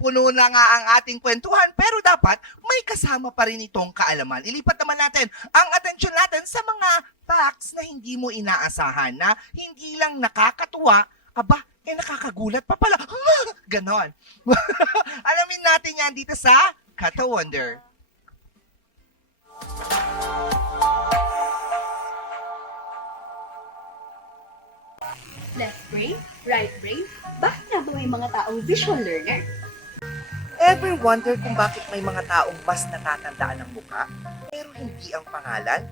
puno na nga ang ating kwentuhan, pero dapat may kasama pa rin itong kaalaman. Ilipat naman natin ang atensyon natin sa mga facts na hindi mo inaasahan, na hindi lang nakakatuwa, aba, eh nakakagulat pa pala. Ganon. Alamin natin yan dito sa Kata Wonder. Left brain, right brain, bakit nga ba may mga taong visual learner? Ever wonder kung bakit may mga taong mas natatandaan ang muka, pero hindi ang pangalan?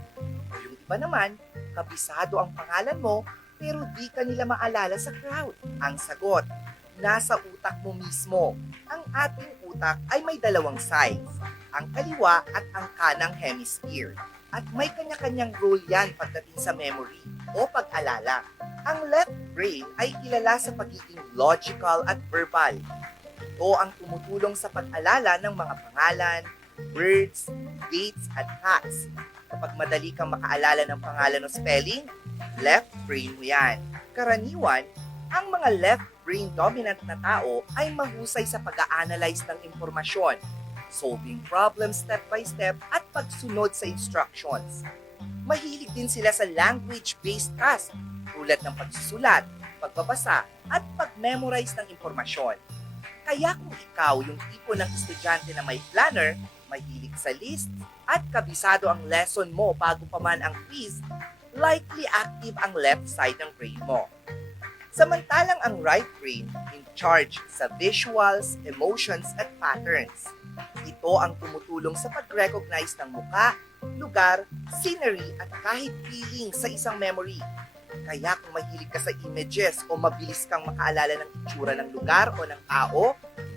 Yung iba naman, kabisado ang pangalan mo, pero di ka nila maalala sa crowd. Ang sagot, nasa utak mo mismo. Ang ating utak ay may dalawang sides, ang kaliwa at ang kanang hemisphere. At may kanya-kanyang role yan pagdating sa memory o pag-alala. Ang left brain ay kilala sa pagiging logical at verbal. Ito ang tumutulong sa pag-alala ng mga pangalan, words, dates, at facts. Kapag madali kang makaalala ng pangalan o spelling, left brain mo yan. Karaniwan, ang mga left brain dominant na tao ay mahusay sa pag-a-analyze ng impormasyon, solving problems step by step at pagsunod sa instructions. Mahilig din sila sa language-based task tulad ng pagsusulat, pagbabasa, at pag-memorize ng impormasyon. Kaya kung ikaw yung tipo ng estudyante na may planner, mahilig sa list, at kabisado ang lesson mo bago pa man ang quiz, likely active ang left side ng brain mo. Samantalang ang right brain in charge sa visuals, emotions, at patterns. Ito ang tumutulong sa pag-recognize ng muka, lugar, scenery, at kahit feeling sa isang memory. Kaya kung mahilig ka sa images o mabilis kang makaalala ng itsura ng lugar o ng tao,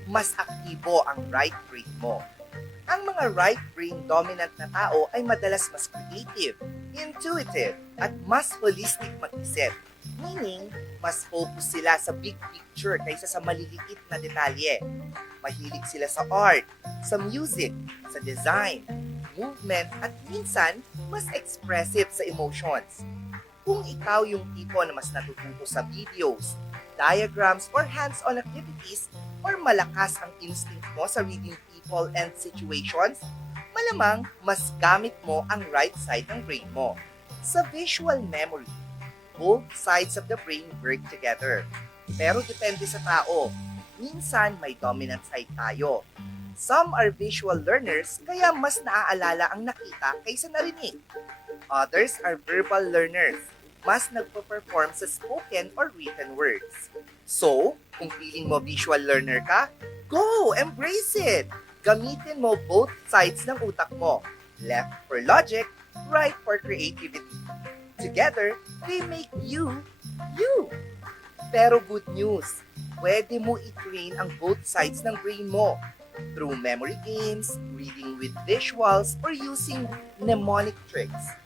mas aktibo ang right brain mo. Ang mga right brain dominant na tao ay madalas mas creative, intuitive, at mas holistic mag-isip. Meaning, mas focus sila sa big picture kaysa sa maliliit na detalye. Mahilig sila sa art, sa music, sa design, movement, at minsan, mas expressive sa emotions. Kung ikaw yung tipo na mas natututo sa videos, diagrams, or hands-on activities, or malakas ang instinct mo sa reading people and situations, malamang mas gamit mo ang right side ng brain mo. Sa visual memory, both sides of the brain work together. Pero depende sa tao. Minsan may dominant side tayo. Some are visual learners kaya mas naaalala ang nakita kaysa narinig. Others are verbal learners. Mas nagpo-perform sa spoken or written words. So, kung feeling mo visual learner ka, go! Embrace it! Gamitin mo both sides ng utak mo. Left for logic, right for creativity. Together, they make you, you. Pero good news, pwede mo i-train ang both sides ng brain mo through memory games, reading with visuals, or using mnemonic tricks.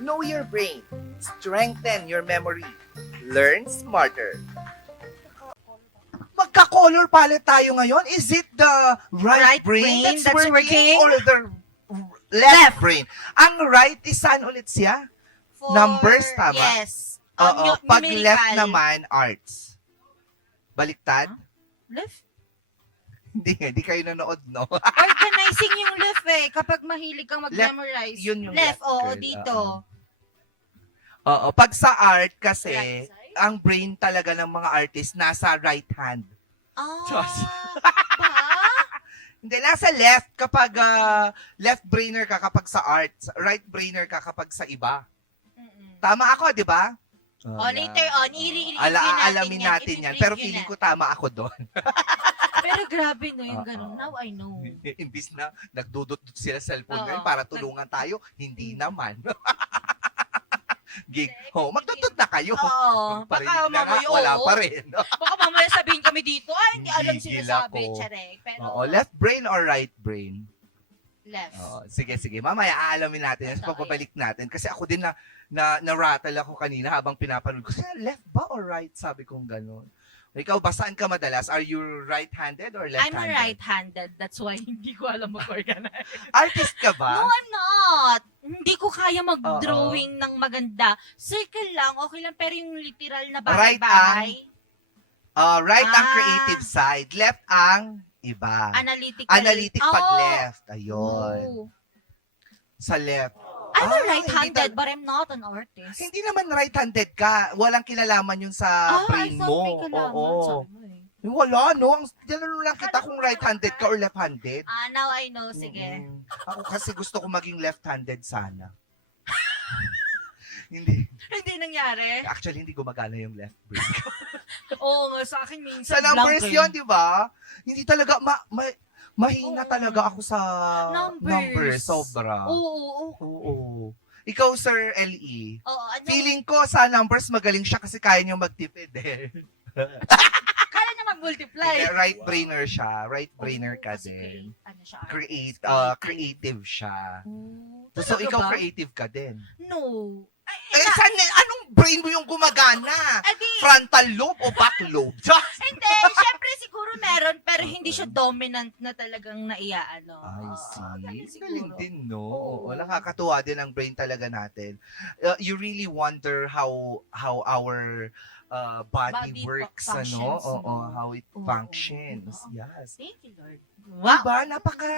Know your brain. Strengthen your memory. Learn smarter. Magka-color palette tayo ngayon. Is it the right, Right brain that's working, working? or the left, brain? Ang right is saan ulit siya? For, Numbers, tama? Yes. Oo. Um, Pag numerical. left naman, arts. Baliktad? Left? Hindi nga, hindi kayo nanood, no? Organizing yung left eh. Kapag mahilig kang mag-memorize. yun yung left, left, oo, girl. dito. Oo. Oo. Pag sa art kasi, Right side? ang brain talaga ng mga artist nasa right hand. Ah, Diyos. Hindi, nasa left kapag ah, left brainer ka kapag sa art. Right brainer ka kapag sa iba. Mm-mm. Tama ako, di ba? Oh, later on, i-review Ala, natin alamin yan. natin yan. Pero feeling ko tama ako doon. Pero grabe no yung Oo. ganun. Now I know. Imbis na nagdudot sila sa cellphone Oo. ngayon para tulungan tayo, hindi naman. Gig. Oh, magdudot na kayo. Oo. Baka Parinig na nga, mamaya, wala oo. pa rin. Baka mamaya sabihin kami dito, ay, hindi alam Gigil sinasabi. ako. Charek. Pero, Oo, left brain or right brain? left. Oo, sige, sige. Mamaya aalamin natin. Yes, Okay. pababalik natin. Kasi ako din na, na, na-rattle ako kanina habang pinapanood ko. Kaya left ba or right? Sabi kong ganun. Ikaw ba, saan ka madalas? Are you right-handed or I'm left-handed? a right-handed. That's why hindi ko alam mag-organize. Artist ka ba? No, I'm not. Hindi ko kaya mag-drawing ng maganda. Circle lang, okay lang. Pero yung literal na Right bahay-bahay. Uh, right ang Ah. creative side. Left ang iba. Analytical. Analytic pag Oo. left. Ayun. Oo. Sa left. I'm Ah, a right-handed, but I'm not an artist. Hindi naman right-handed ka. Walang kilalaman yun sa ah, I brain thought mo. may kalaman. Oo. Sabi mo eh. Wala, no? Ang tinanong lang kita kung right-handed ka or left-handed. Ah, now I know. Sige. Mm. Ako kasi gusto ko maging left-handed sana. hindi. Hindi nangyari. Actually, hindi gumagana yung left brain ko. Oo nga, sa akin minsan sa numbers blank eh. yun, di ba? Hindi talaga, ma, ma- mahina Oo. talaga ako sa Numbers. numbers. Sobra. Oo, oo, oo. Oo. Ikaw, Sir L.E., Oo, ano? feeling ko sa numbers magaling siya kasi kaya niya magtipid eh. Kaya niya mag-multiply. Eh, right brainer siya. Right brainer ka Kasi din. Ano siya? Create, uh, creative siya. Oh, So, talaga ikaw ba? creative ka din. No. Ay, Eh, na, saan, brain mo yung gumagana? edi, Frontal lobe o back lobe? hindi, syempre siguro meron, pero hindi siya dominant na talagang naiyaano. I Oo, see. siguro. Galing din, no? Oo. Oo, nakakatuwa din ang brain talaga natin. Uh, you really wonder how how our uh, body, Body works, ano? functions, Oo, no? how it Oo, functions. oo. Yes. Thank you, Lord. Wow. Diba? Napaka,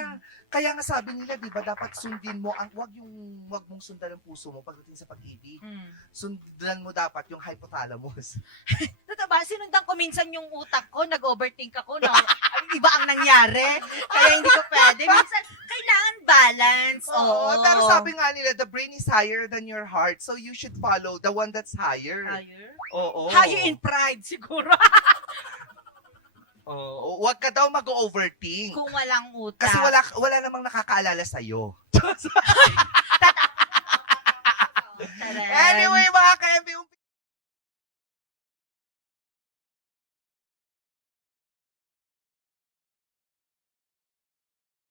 kaya nga sabi nila, di ba, dapat sundin mo, ang, wag yung, wag mong sundan ang puso mo pagdating sa pag-ibig. Mm. Sundan mo dapat yung hypothalamus. Totoo ba? Sinundan ko minsan yung utak ko, nag-overthink ako na ang iba ang nangyari. Kaya hindi ko pwede. Minsan, kailangan balance. Oo. Oo, pero sabi nga nila, the brain is higher than your heart, so you should follow the one that's higher. Higher? Oo. Higher in pride, siguro. Oo, wag ka daw mag-overthink. Kung walang utak. Kasi wala wala namang nakakaalala sa iyo. Taran. Anyway, mga ka